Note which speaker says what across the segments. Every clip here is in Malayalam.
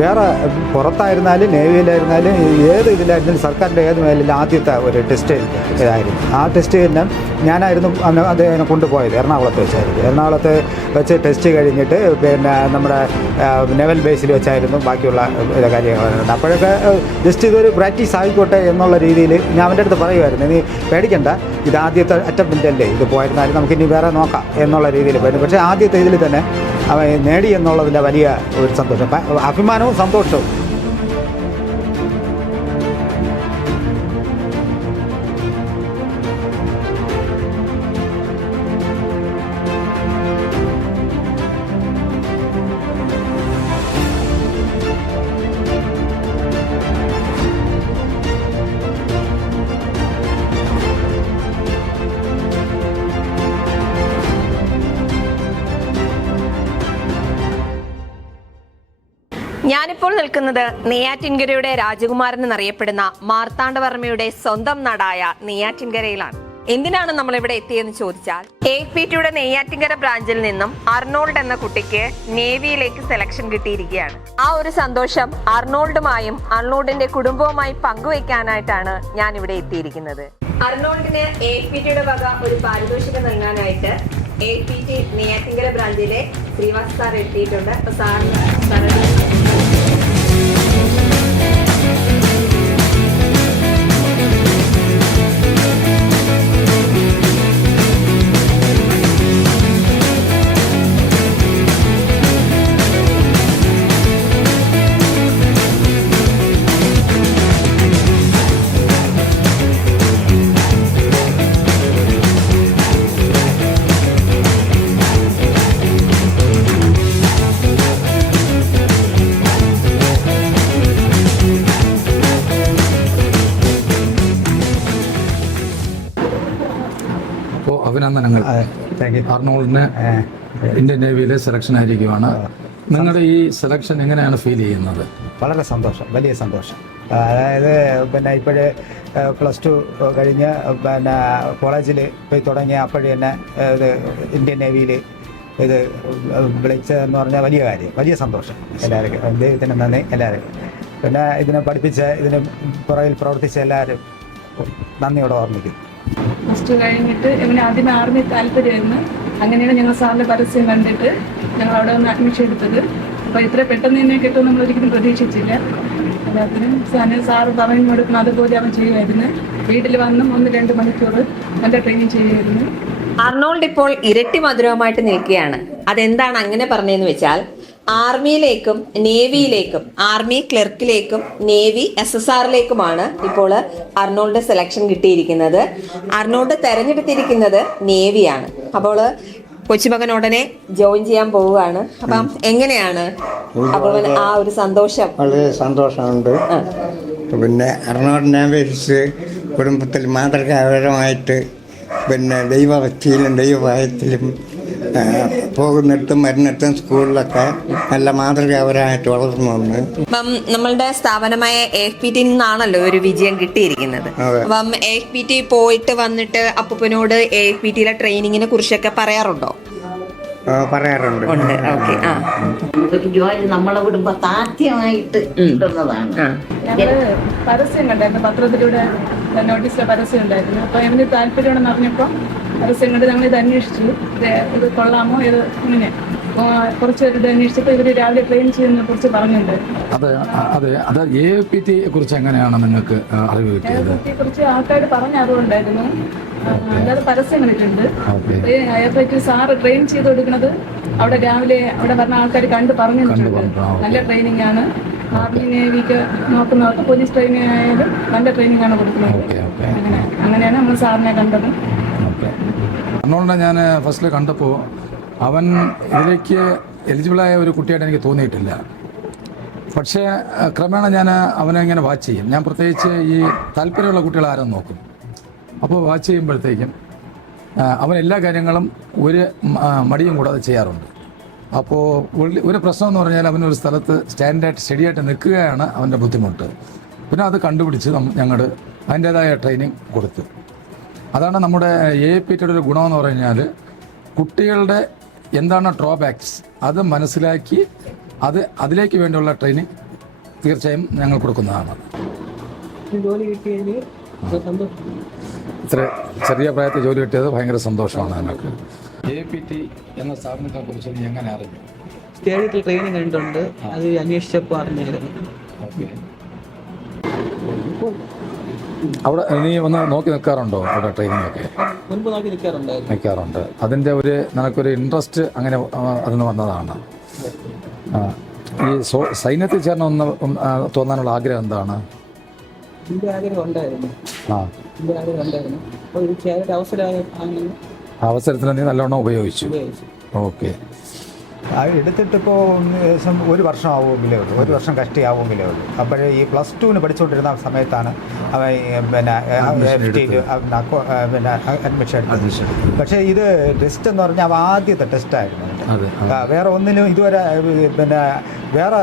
Speaker 1: വേറെ പുറത്തായിരുന്നാലും നേവിയിലായിരുന്നാലും ഏത് ഇതിലായിരുന്നാലും സർക്കാരിന്റെ ഏത് മേഖലയിലും ആദ്യത്തെ ഒരു ടെസ്റ്റ് ഇതായിരുന്നു. ആ ടെസ്റ്റ് തന്നെ ഞാനായിരുന്നു അദ്ദേഹം കൊണ്ടുപോയത് എറണാകുളത്ത് വെച്ചായിരുന്നു. എറണാകുളത്ത് വെച്ച് ടെസ്റ്റ് കഴിഞ്ഞിട്ട് പിന്നെ നമ്മുടെ നെവൽ ബേസിൽ വെച്ചായിരുന്നു ബാക്കിയുള്ള കാര്യങ്ങൾ അപ്പോഴൊക്കെ ജസ്റ്റ് ഇതൊരു പ്രാക്ടീസ് ആയിക്കോട്ടെ എന്നുള്ള രീതിയിൽ ഞാൻ അവന്റെ അടുത്ത് പറയുമായിരുന്നു നീ പേടിക്കണ്ട ഇത് അറ്റംപ്റ്റല്ലേ ഇത് പോയിരുന്നാലും നമുക്ക് ഇനി വേറെ നോക്കാം എന്നുള്ള രീതിയിൽ പോയിരുന്നു. പക്ഷേ ആദ്യത്തെ ഇതിൽ തന്നെ നേടി എന്നുള്ളതിന്റെ വലിയ ഒരു സന്തോഷം. അഭിമാനവും സന്തോഷവും
Speaker 2: ഞാനിപ്പോൾ നിൽക്കുന്നത് നെയ്യാറ്റിൻകരയുടെ രാജകുമാരൻ എന്നറിയപ്പെടുന്ന മാർത്താണ്ഡവർമ്മയുടെ സ്വന്തം നാടായ നെയ്യാറ്റിൻകരയിലാണ്. എന്തിനാണ് നമ്മൾ ഇവിടെ എത്തിയെന്ന് ചോദിച്ചാൽ എ പി ടിയുടെ നെയ്യാറ്റിൻകര ബ്രാഞ്ചിൽ നിന്നും അർണോൾഡ് എന്ന കുട്ടിക്ക് നേവിയിലേക്ക് സെലക്ഷൻ കിട്ടിയിരിക്കുകയാണ്. ആ ഒരു സന്തോഷം അർണോൾഡുമായും അർണോൾഡിന്റെ കുടുംബവുമായി പങ്കുവെക്കാനായിട്ടാണ് ഞാൻ ഇവിടെ എത്തിയിരിക്കുന്നത്. അർണോൾഡിന് എ പി ടിയുടെ വക ഒരു പാരിതോഷികം നൽകാനായിട്ട് എ പി ടി നെയ്യാറ്റിങ്കര ബ്രാഞ്ചിലെ ശ്രീവാസ് സാർ എത്തിയിട്ടുണ്ട്. അപ്പൊ സാറിന് സാറിന്
Speaker 3: അഭിനന്ദനങ്ങൾ അർണോൾഡിന് ഇന്ത്യൻ നേവിയിലെ സെലക്ഷൻ ആയിരിക്കുവാണ്. നിങ്ങളുടെ ഈ സെലക്ഷൻ എങ്ങനെയാണ് ഫീൽ ചെയ്യുന്നത്?
Speaker 1: വളരെ സന്തോഷം വലിയ സന്തോഷം. അതായത് പിന്നെ ഇപ്പോഴ് പ്ലസ് ടു കഴിഞ്ഞ് പിന്നെ കോളേജിൽ പോയി തുടങ്ങിയ അപ്പോഴേ തന്നെ ഇത് ഇന്ത്യൻ നേവിയിൽ ഇത് വിളിച്ചതെന്ന് പറഞ്ഞാൽ വലിയ കാര്യം വലിയ സന്തോഷം. എല്ലാവർക്കും. ദൈവത്തിന് നന്ദി എല്ലാവർക്കും. പിന്നെ ഇതിനെ പഠിപ്പിച്ച് ഇതിന് പുറകിൽ പ്രവർത്തിച്ച എല്ലാവരും നന്ദിയോടെ ഓർമ്മിക്കുന്നു
Speaker 4: പ്ലസ് ടു കഴിഞ്ഞിട്ട് ഇവന് ആദ്യമേ ആർമി താല്പര്യമായിരുന്നു. അങ്ങനെയാണ് ഞങ്ങൾ സാറിന്റെ പരസ്യം കണ്ടിട്ട് ഞങ്ങൾ അവിടെ വന്ന് അഡ്മിഷൻ എടുത്തത്. അപ്പോൾ ഇത്ര പെട്ടെന്ന് തന്നെ കിട്ടും നമ്മൾ ഒരിക്കലും പ്രതീക്ഷിച്ചില്ല. എല്ലാത്തിനും സാറിന് സാറ് പറഞ്ഞു കൊടുക്കുന്ന അതുപോലെ അവൻ ചെയ്യുമായിരുന്നു. വീട്ടിൽ വന്നും ഒന്ന് രണ്ട് മണിക്കൂർ നല്ല ട്രെയിനിങ് ചെയ്യുമായിരുന്നു.
Speaker 2: അർണോൾഡ് ഇപ്പോൾ ഇരട്ടി മധുരവുമായിട്ട് നിൽക്കുകയാണ്. അതെന്താണ് അങ്ങനെ പറഞ്ഞതെന്ന് വെച്ചാൽ ആർമിയിലേക്കും നേവിയിലേക്കും ആർമി ക്ലർക്കിലേക്കും നേവി എസ് എസ് ആറിലേക്കുമാണ് ഇപ്പോൾ അർണോൾഡ് സെലക്ഷൻ കിട്ടിയിരിക്കുന്നത്. അർണോൾഡ് തെരഞ്ഞെടുത്തിരിക്കുന്നത് നേവിയാണ്. അപ്പോൾ കൊച്ചുമകൻ ഉടനെ ജോയിൻ ചെയ്യാൻ പോവുകയാണ്. അപ്പം എങ്ങനെയാണ് അപ്പോൾ ആ ഒരു സന്തോഷം?
Speaker 5: വളരെ സന്തോഷമുണ്ട്. പിന്നെ അർണോൾഡ് നേവേഴ്സ് കുടുംബത്തിൽ മാതൃകാപരമായിട്ട് പിന്നെ ദൈവഭക്തിയിലും ദൈവഭയത്തിലും പോകുന്നിടത്തും വരുന്നിടത്തും സ്കൂളിലൊക്കെ നല്ല മാതൃകാപരമായിട്ട് വളർന്നു വന്ന്.
Speaker 2: അപ്പം നമ്മളുടെ സ്ഥാപനമായ എഫ് പി ടി നിന്നാണല്ലോ ഒരു വിജയം കിട്ടിയിരിക്കുന്നത്. അപ്പം എഫ് പി ടി പോയിട്ട് വന്നിട്ട് അപ്പൂപ്പനോട് എഫ് പി ടിയിലെ ട്രെയിനിങ്ങിനെ കുറിച്ചൊക്കെ പറയാറുണ്ടോ?
Speaker 5: പറയാറുണ്ട്.
Speaker 2: ഉണ്ട്. ഓക്കെ. ആ.
Speaker 6: ഒരു ജോലി നമ്മളെ കുടുംബത്ത് ആദ്യമായിട്ട് കിട്ടുന്നതാണ്.
Speaker 4: പരസ്യം കണ്ടായിരുന്നു പത്രത്തിലൂടെ നോട്ടീസിലെ പരസ്യം ഉണ്ടായിരുന്നു അപ്പോൾ ഇവന് താല്പര്യമാണെന്ന് അറിഞ്ഞപ്പോൾ പരസ്യം കണ്ട് ഞങ്ങൾ ഇത് അന്വേഷിച്ചു. ഇത് ഇത് കൊള്ളാമോ? ഇത് ഇങ്ങനെ. കുറച്ച് അന്വേഷിച്ചപ്പോൾ ഇവർ രാവിലെ ട്രെയിൻ ചെയ്യുന്നതിനെ കുറിച്ച് പറഞ്ഞിട്ടുണ്ട്.
Speaker 3: അത് അതെ. അത് എ പി ടി കുറിച്ച് എങ്ങനെയാണ് നിങ്ങൾക്ക് അറിവ് കിട്ടിയത്?
Speaker 4: കുറിച്ച് ആൾക്കാർ പറഞ്ഞ അറിവുണ്ടായിരുന്നു ആ, അല്ലാതെ പരസ്യം കണ്ടിട്ടുണ്ട് സാറ് ട്രെയിൻ ചെയ്ത് കൊടുക്കുന്നത് അവിടെ രാവിലെ അവിടെ പറഞ്ഞ ആൾക്കാർ കണ്ട് പറഞ്ഞിട്ടുണ്ട്.
Speaker 3: പറഞ്ഞു,
Speaker 4: നല്ല ട്രെയിനിങ് ആണ്. ആർമി നേവിക്ക് നോക്കുന്നവർക്ക് പോലീസ് ട്രെയിനിങ് ആയാലും നല്ല ട്രെയിനിങ് ആണ് കൊടുക്കുന്നത്. അങ്ങനെയാണ് നമ്മൾ സാറിനെ കണ്ടത്.
Speaker 3: ഓക്കെ. അർണോളിനെ ഞാൻ ഫസ്റ്റിൽ കണ്ടപ്പോൾ അവൻ ഇതിലേക്ക് എലിജിബിളായ ഒരു കുട്ടിയായിട്ട് എനിക്ക് തോന്നിയിട്ടില്ല. പക്ഷേ ക്രമേണ ഞാൻ അവനെ ഇങ്ങനെ വാച്ച് ചെയ്യും. ഞാൻ പ്രത്യേകിച്ച് ഈ താല്പര്യമുള്ള കുട്ടികൾ ആരെന്ന് നോക്കും. അപ്പോൾ വാച്ച് ചെയ്യുമ്പോഴത്തേക്കും അവൻ എല്ലാ കാര്യങ്ങളും ഒരു മടിയും കൂടാതെ ചെയ്യാറുണ്ട്. അപ്പോൾ ഒരു- പ്രശ്നം എന്ന് പറഞ്ഞാൽ അവനൊരു സ്ഥലത്ത് സ്റ്റാൻഡായിട്ട് സ്റ്റഡിയായിട്ട് നിൽക്കുകയാണ് അവന്റെ ബുദ്ധിമുട്ട്. പിന്നെ അത് കണ്ടുപിടിച്ച് ഞങ്ങൾ അതിന്റേതായ ട്രെയിനിങ് കൊടുത്തു. അതാണ് നമ്മുടെ എ പി ടിയുടെ ഒരു ഗുണമെന്ന് പറഞ്ഞാൽ കുട്ടികളുടെ എന്താണ് ഡ്രോബാക്സ് അത് മനസ്സിലാക്കി അത് അതിലേക്ക് വേണ്ടിയുള്ള ട്രെയിനിങ് തീർച്ചയായും ഞങ്ങൾ കൊടുക്കുന്നതാണ്. ഇത്ര ചെറിയ പ്രായത്തിൽ ജോലി കിട്ടിയത് ഭയങ്കര സന്തോഷമാണ് ഞങ്ങൾക്ക്. എ പി ടി എന്ന സ്ഥാപനത്തെ കുറിച്ച് നീ എങ്ങനെ അറിഞ്ഞു?
Speaker 7: സ്റ്റേഡിയത്തിൽ ട്രെയിനിങ് കണ്ടിട്ടുണ്ട്. അത് അന്വേഷിച്ചപ്പോൾ അറിഞ്ഞായിരുന്നു
Speaker 3: അവിടെ നീ വന്ന് നോക്കി നിൽക്കാറുണ്ടോ അവിടെ ട്രെയിനിങ് ഒക്കെ?
Speaker 7: മുൻപ് നോക്കി നിൽക്കാറുണ്ടായിരുന്നു.
Speaker 3: നിൽക്കാറുണ്ട്. അതിന്റെ ഒരു നിനക്കൊരു ഇൻട്രസ്റ്റ് അങ്ങനെ അതിന് വന്നതാണ്. ആ, ഈ സോ സൈന്യത്തിൽ ചേർന്ന ഒന്ന് തോന്നാനുള്ള ആഗ്രഹം എന്താണ്?
Speaker 7: എന്റെ ആഗ്രഹം ഉണ്ടായിരുന്നു.
Speaker 3: ആ.
Speaker 7: എന്റെ ആഗ്രഹം ഉണ്ടായിരുന്നു. അപ്പോൾ ഇത് അവസരം അങ്ങനെ
Speaker 3: അവസരത്തിൽ നീ നല്ലോണം ഉപയോഗിച്ചു. ഓക്കെ.
Speaker 1: അത് എടുത്തിട്ടിപ്പോൾ ഏകദേശം ഒരു വർഷം ആവുമെങ്കിലേ ഉള്ളൂ. ഒരു വർഷം കഷ്ടിയാവുമെങ്കിലേ ഉള്ളൂ. അപ്പോഴേ ഈ പ്ലസ് ടുവിന് പഠിച്ചുകൊണ്ടിരുന്ന സമയത്താണ് അവൻ പിന്നെ എഫ് ടിയിൽ പിന്നെ അഡ്മിഷൻ എടുത്തത്. പക്ഷേ ഇത് ടെസ്റ്റ് എന്ന് പറഞ്ഞാൽ ആദ്യത്തെ ടെസ്റ്റായിരുന്നു. വേറെ ഒന്നിനും ഇതുവരെ പിന്നെ വേറെ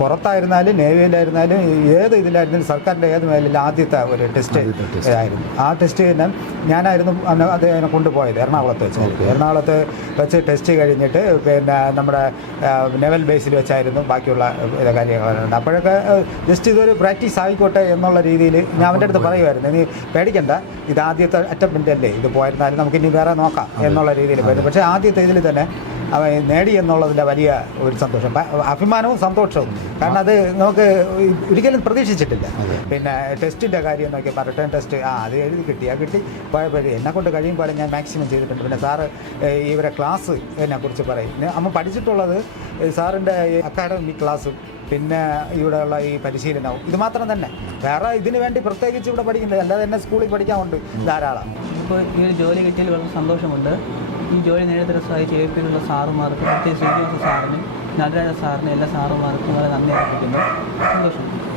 Speaker 1: പുറത്തായിരുന്നാലും നേവിയിലായിരുന്നാലും ഏത് ഇതിലായിരുന്നാലും സർക്കാരിന്റെ ഏത് മേഖലയിലും ആദ്യത്തെ ഒരു ടെസ്റ്റ് ആയിരുന്നു. ആ ടെസ്റ്റ് തന്നെ ഞാനായിരുന്നു അന്ന് അദ്ദേഹം കൊണ്ടുപോയത് എറണാകുളത്ത് വെച്ച്. എറണാകുളത്ത് വെച്ച് ടെസ്റ്റ് കഴിഞ്ഞിട്ട് പിന്നെ നമ്മുടെ നെവൽ ബേസിൽ വെച്ചായിരുന്നു ബാക്കിയുള്ള ഇത് കാര്യങ്ങളുണ്ട് അപ്പോഴൊക്കെ ജസ്റ്റ് ഇതൊരു പ്രാക്ടീസ് ആയിക്കോട്ടെ എന്നുള്ള രീതിയിൽ ഞാൻ അവന്റെ അടുത്ത് പറയുമായിരുന്നു. നീ പേടിക്കണ്ട ഇത് ആദ്യത്തെ അറ്റംപ്റ്റ് അല്ലേ ഇത് പോയിരുന്നാലും നമുക്ക് ഇനി വേറെ നോക്കാം എന്നുള്ള രീതിയിൽ പോയിരുന്നു. പക്ഷേ ആദ്യത്തെ ഇതിൽ തന്നെ അവൻ നേടി എന്നുള്ളതിന്റെ വലിയ ഒരു സന്തോഷം. അഭിമാനവും സന്തോഷവും. കാരണം അത് നമുക്ക് ഒരിക്കലും പ്രതീക്ഷിച്ചിട്ടില്ല. പിന്നെ ടെസ്റ്റിന്റെ കാര്യം നോക്കിയപ്പോൾ റിട്ടേൺ ടെസ്റ്റ് ആ അത് എഴുതി കിട്ടി ആ കിട്ടി. പോയപ്പോൾ എന്നെ കൊണ്ട് കഴിയും പോലെ ഞാൻ മാക്സിമം ചെയ്തിട്ടുണ്ട്. പിന്നെ സാറ് ഇവരെ ക്ലാസ് എന്നെ കുറിച്ച് പറയും. അമ്മ പഠിച്ചിട്ടുള്ളത് സാറിന്റെ അക്കാഡമിക് ക്ലാസ്സും പിന്നെ ഇവിടെയുള്ള ഈ പരിശീലനവും ഇത് മാത്രം തന്നെ. വേറെ ഇതിന് വേണ്ടി പ്രത്യേകിച്ച് ഇവിടെ പഠിക്കുന്നില്ല അല്ലാതെ എന്നെ സ്കൂളിൽ പഠിക്കാനുണ്ട് ധാരാളം.
Speaker 7: ഇപ്പോൾ ഈ ഒരു ജോലി കിട്ടിയതിൽ വളരെ സന്തോഷമുണ്ട്. ഈ ജോലി എ പിയിലുള്ള സാറുമാർക്ക് പ്രത്യേകിച്ച് ശ്രീനിവാസ സാറിനും നടരാജ സാറിനും എല്ലാ സാറുമാർക്കും വളരെ നന്ദി അർപ്പിക്കുന്നു. സന്തോഷം.